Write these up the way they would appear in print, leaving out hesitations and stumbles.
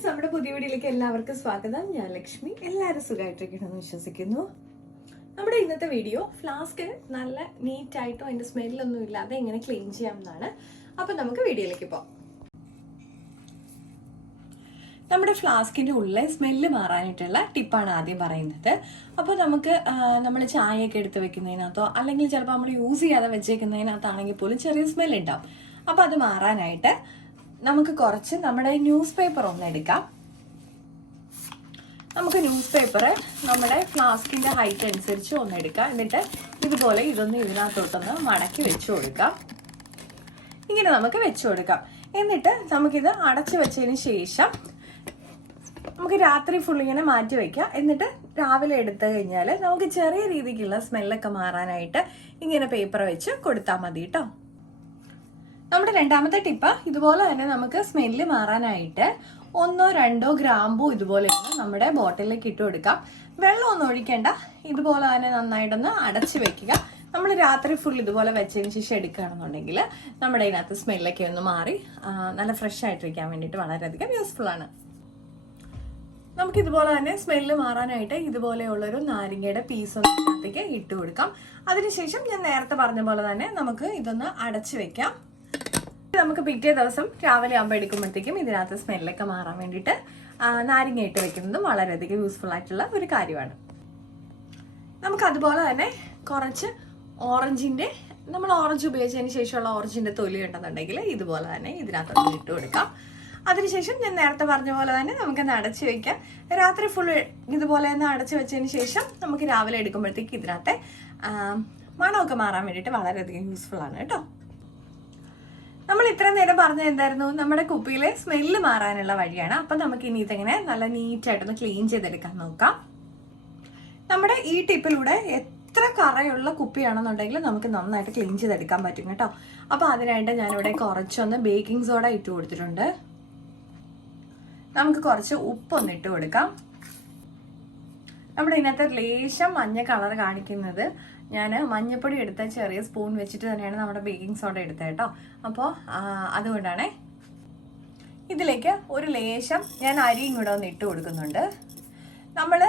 Friends, നമ്മുടെ പുതിയ വീഡിയോയിലേക്ക് എല്ലാവർക്കും സ്വാഗതം. ഞാൻ ലക്ഷ്മി. എല്ലാവരും സുഖമായിട്ടിരിക്കണമെന്ന് വിശ്വസിക്കുന്നു. നമ്മുടെ ഇന്നത്തെ വീഡിയോ ഫ്ലാസ്ക് നല്ല നീറ്റായിട്ടും അതിന്റെ സ്മെല്ലൊന്നും ഇല്ലാതെ എങ്ങനെ ക്ലീൻ ചെയ്യാം എന്നാണ്. അപ്പൊ നമുക്ക് വീഡിയോയിലേക്ക് പോകാം. നമ്മുടെ ഫ്ലാസ്കിന്റെ ഉള്ളിലെ സ്മെല്ല് മാറാനായിട്ടുള്ള ടിപ്പാണ് ആദ്യം പറയുന്നത്. അപ്പോൾ നമുക്ക് നമ്മൾ ചായയൊക്കെ എടുത്ത് വെക്കുന്നതിനകത്തോ അല്ലെങ്കിൽ ചിലപ്പോൾ നമ്മൾ യൂസ് ചെയ്യാതെ വെച്ചേക്കുന്നതിനകത്താണെങ്കിൽ പോലും ചെറിയ സ്മെൽ ഉണ്ടാവും. അപ്പോൾ അത് മാറാനായിട്ട് നമുക്ക് കുറച്ച് നമ്മുടെ ന്യൂസ് പേപ്പർ ഒന്ന് എടുക്കാം. നമുക്ക് ന്യൂസ് പേപ്പർ നമ്മുടെ ഫ്ലാസ്കിന്റെ ഹൈറ്റ് അനുസരിച്ച് ഒന്ന് എടുക്കാം. എന്നിട്ട് ഇതുപോലെ ഇതൊന്ന് ഇതിനകത്തോട്ടൊന്ന് മടക്കി വെച്ചു കൊടുക്കാം. ഇങ്ങനെ നമുക്ക് വെച്ചു കൊടുക്കാം. എന്നിട്ട് നമുക്കിത് അടച്ചു വെച്ചതിന് ശേഷം നമുക്ക് രാത്രി ഫുൾ ഇങ്ങനെ മാറ്റി വയ്ക്കാം. എന്നിട്ട് രാവിലെ എടുത്തു കഴിഞ്ഞാൽ നമുക്ക് ചെറിയ രീതിക്കുള്ള സ്മെല്ലൊക്കെ മാറാനായിട്ട് ഇങ്ങനെ പേപ്പർ വെച്ച് കൊടുത്താൽ മതി കേട്ടോ. നമ്മുടെ രണ്ടാമത്തെ ടിപ്പ് ഇതുപോലെ തന്നെ നമുക്ക് സ്മെല്ല് മാറാനായിട്ട് 1-2 ഗ്രാമ്പൂ ഇതുപോലെ നമ്മുടെ ബോട്ടിലേക്ക് ഇട്ട് കൊടുക്കാം. വെള്ളമൊന്നും ഒഴിക്കേണ്ട. ഇതുപോലെ തന്നെ നന്നായിട്ടൊന്ന് അടച്ചു വെക്കുക. നമ്മൾ രാത്രി ഫുൾ ഇതുപോലെ വെച്ചതിന് ശേഷം എടുക്കുകയാണെന്നുണ്ടെങ്കിൽ നമ്മുടെ ഇതിനകത്ത് സ്മെല്ലൊക്കെ ഒന്ന് മാറി നല്ല ഫ്രഷ് ആയിട്ടിരിക്കാൻ വേണ്ടിയിട്ട് വളരെയധികം യൂസ്ഫുൾ ആണ്. നമുക്കിതുപോലെ തന്നെ സ്മെല്ല് മാറാനായിട്ട് ഇതുപോലെയുള്ളൊരു നാരങ്ങയുടെ പീസ് ഒന്ന് ഇതിനകത്തേക്ക് ഇട്ട് കൊടുക്കാം. അതിനുശേഷം ഞാൻ നേരത്തെ പറഞ്ഞ പോലെ തന്നെ നമുക്ക് ഇതൊന്ന് അടച്ചു വെക്കാം. നമുക്ക് പിറ്റേ ദിവസം രാവിലെ ആകുമ്പോൾ എടുക്കുമ്പോഴത്തേക്കും ഇതിനകത്ത് സ്മെല്ലൊക്കെ മാറാൻ വേണ്ടിയിട്ട് നാരങ്ങ ഇട്ട് വെക്കുന്നതും വളരെയധികം യൂസ്ഫുൾ ആയിട്ടുള്ള ഒരു കാര്യമാണ്. നമുക്ക് അതുപോലെ തന്നെ കുറച്ച് നമ്മൾ ഓറഞ്ച് ഉപയോഗിച്ചതിന് ശേഷമുള്ള ഓറഞ്ചിന്റെ തൊലി ഉണ്ടെന്നുണ്ടെങ്കിൽ ഇതുപോലെ തന്നെ ഇതിനകത്ത് ഇട്ട് കൊടുക്കാം. അതിനുശേഷം ഞാൻ നേരത്തെ പറഞ്ഞ പോലെ തന്നെ നമുക്കൊന്ന് അടച്ചു വെക്കാം. രാത്രി ഫുൾ ഇതുപോലെ ഒന്ന് അടച്ചു വെച്ചതിന് ശേഷം നമുക്ക് രാവിലെ എടുക്കുമ്പോഴത്തേക്ക് ഇതിനകത്തെ മണമൊക്കെ മാറാൻ വേണ്ടിയിട്ട് വളരെയധികം യൂസ്ഫുൾ ആണ് കേട്ടോ. നമ്മൾ ഇത്ര നേരം പറഞ്ഞത് എന്തായിരുന്നു? നമ്മുടെ കുപ്പിയിലെ സ്മെല്ല് മാറാനുള്ള വഴിയാണ്. അപ്പൊ നമുക്ക് ഇനി ഇതെങ്ങനെ നല്ല നീറ്റായിട്ടൊന്ന് ക്ലീൻ ചെയ്തെടുക്കാൻ നോക്കാം. നമ്മുടെ ഈ ടിപ്പിലൂടെ എത്ര കറയുള്ള കുപ്പിയാണെന്നുണ്ടെങ്കിൽ നമുക്ക് നന്നായിട്ട് ക്ലീൻ ചെയ്തെടുക്കാൻ പറ്റും കേട്ടോ. അപ്പൊ അതിനായിട്ട് ഞാനിവിടെ കുറച്ചൊന്ന് ബേക്കിംഗ് സോഡ ഇട്ട് കൊടുത്തിട്ടുണ്ട്. നമുക്ക് കുറച്ച് ഉപ്പൊന്ന് ഇട്ട് കൊടുക്കാം. നമ്മുടെ ഇതിനകത്ത് ലേശം മഞ്ഞ കളർ കാണിക്കുന്നത് ഞാൻ മഞ്ഞപ്പൊടി എടുത്ത ചെറിയ സ്പൂൺ വെച്ചിട്ട് തന്നെയാണ് നമ്മുടെ ബേക്കിംഗ് സോഡ എടുത്തത് കേട്ടോ. അപ്പോൾ അതുകൊണ്ടാണ്. ഇതിലേക്ക് ഒരു ലേശം ഞാൻ അരിയും കൂടെ ഒന്ന് ഇട്ട് കൊടുക്കുന്നുണ്ട്. നമ്മൾ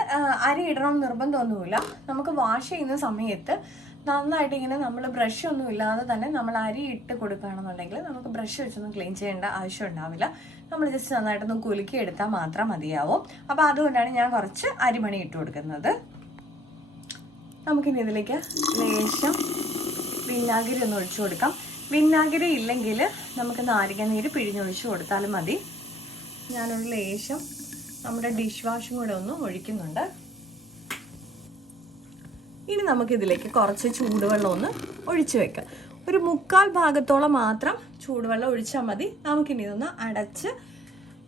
അരി ഇടണം നിർബന്ധമൊന്നുമില്ല. നമുക്ക് വാഷ് ചെയ്യുന്ന സമയത്ത് നന്നായിട്ട് ഇങ്ങനെ നമ്മൾ ബ്രഷ് ഒന്നും ഇല്ലാതെ തന്നെ നമ്മൾ അരി ഇട്ട് കൊടുക്കുകയാണെന്നുണ്ടെങ്കിൽ നമുക്ക് ബ്രഷ് വെച്ചൊന്നും ക്ലീൻ ചെയ്യേണ്ട ആവശ്യം ഉണ്ടാവില്ല. നമ്മൾ ജസ്റ്റ് നന്നായിട്ടൊന്ന് കുലുക്കി എടുത്താൽ മാത്രം മതിയാവും. അപ്പോൾ അതുകൊണ്ടാണ് ഞാൻ കുറച്ച് അരിമണി ഇട്ട് കൊടുക്കുന്നത്. നമുക്കിനി ഇതിലേക്ക് ലേശം വിനാഗിരി ഒന്ന് ഒഴിച്ചു കൊടുക്കാം. വിനാഗിരി ഇല്ലെങ്കിൽ നമുക്ക് നാരങ്ങ നീര് പിഴിഞ്ഞൊഴിച്ച് കൊടുത്താലും മതി. ഞാനൊരു ലേശം നമ്മുടെ ഡിഷ് വാഷും കൂടെ ഒന്ന് ഒഴിക്കുന്നുണ്ട്. ഇനി നമുക്കിതിലേക്ക് കുറച്ച് ചൂടുവെള്ളം ഒന്ന് ഒഴിച്ചു വെക്കാം. ഒരു 1/4 ഭാഗത്തോളം മാത്രം ചൂടുവെള്ളം ഒഴിച്ചാൽ മതി. നമുക്കിനി ഇതൊന്ന് അടച്ച്,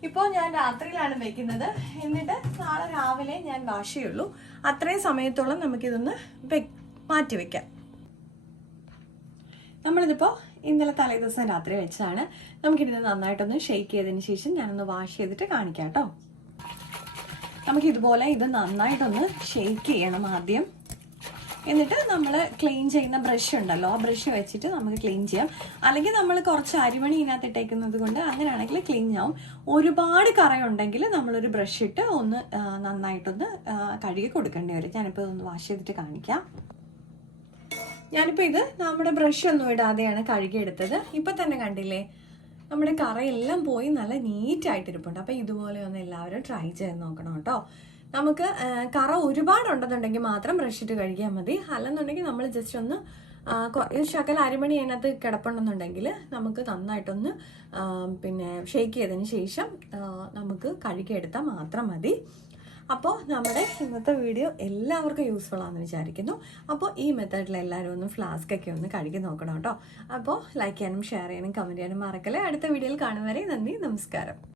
ഇപ്പോൾ ഞാൻ രാത്രിയിലാണ് വെക്കുന്നത്, എന്നിട്ട് നാളെ രാവിലെ ഞാൻ വാഷ് ചെയ്യുള്ളൂ. അത്രയും സമയത്തോളം നമുക്കിതൊന്ന് മാറ്റി വെക്കാം. നമ്മളിതിപ്പോൾ ഇന്നലെ തലേ ദിവസം രാത്രി വെച്ചതാണ്. നമുക്കിത് നന്നായിട്ടൊന്ന് ഷെയ്ക്ക് ചെയ്തതിന് ശേഷം ഞാനൊന്ന് വാഷ് ചെയ്തിട്ട് കാണിക്കാം കേട്ടോ. നമുക്കിതുപോലെ ഇത് നന്നായിട്ടൊന്ന് ഷെയ്ക്ക് ചെയ്യണം ആദ്യം. എന്നിട്ട് നമ്മൾ ക്ലീൻ ചെയ്യുന്ന ബ്രഷ് ഉണ്ടല്ലോ, ആ ബ്രഷ് വെച്ചിട്ട് നമുക്ക് ക്ലീൻ ചെയ്യാം. അല്ലെങ്കിൽ നമ്മൾ കുറച്ച് അരിമണി ഇതിനകത്ത് ഇട്ടേക്കുന്നത് കൊണ്ട് അങ്ങനെയാണെങ്കിൽ ക്ലീൻ ആവും. ഒരുപാട് കറയുണ്ടെങ്കിൽ നമ്മളൊരു ബ്രഷ് ഇട്ട് ഒന്ന് നന്നായിട്ടൊന്ന് കഴുകി കൊടുക്കേണ്ടി വരും. ഞാനിപ്പോൾ ഒന്ന് വാഷ് ചെയ്തിട്ട് കാണിക്കാം. ഞാനിപ്പോൾ ഇത് നമ്മുടെ ബ്രഷ് ഒന്നും ഇടാതെയാണ് കഴുകിയെടുത്തത്. ഇപ്പം തന്നെ കണ്ടില്ലേ, നമ്മുടെ കറയെല്ലാം പോയി നല്ല നീറ്റായിട്ടിരിപ്പുണ്ട്. അപ്പം ഇതുപോലെ ഒന്ന് എല്ലാവരും ട്രൈ ചെയ്ത് നോക്കണം കേട്ടോ. നമുക്ക് കറ ഒരുപാടുണ്ടെന്നുണ്ടെങ്കിൽ മാത്രം ബ്രഷ് ഇട്ട് കഴുകിയാൽ മതി. അല്ലെന്നുണ്ടെങ്കിൽ നമ്മൾ ജസ്റ്റ് ഒന്ന് ശകല അരിമണി അതിനകത്ത് കിടപ്പുണ്ടെന്നുണ്ടെങ്കിൽ നമുക്ക് നന്നായിട്ടൊന്ന് ഷെയ്ക്ക് ചെയ്തതിന് ശേഷം നമുക്ക് കഴുകിയെടുത്താൽ മാത്രം മതി. അപ്പോൾ നമ്മുടെ ഇന്നത്തെ വീഡിയോ എല്ലാവർക്കും യൂസ്ഫുൾ ആണെന്ന് വിചാരിക്കുന്നു. അപ്പോൾ ഈ മെത്തേഡിൽ എല്ലാവരും ഒന്ന് ഫ്ലാസ്കൊക്കെ ഒന്ന് കഴുകി നോക്കണം കേട്ടോ. അപ്പോൾ ലൈക്ക് ചെയ്യാനും ഷെയർ ചെയ്യാനും കമൻറ്റ് ചെയ്യാനും മറക്കല്ലേ. അടുത്ത വീഡിയോയിൽ കാണുന്നവരെ നന്ദി, നമസ്കാരം.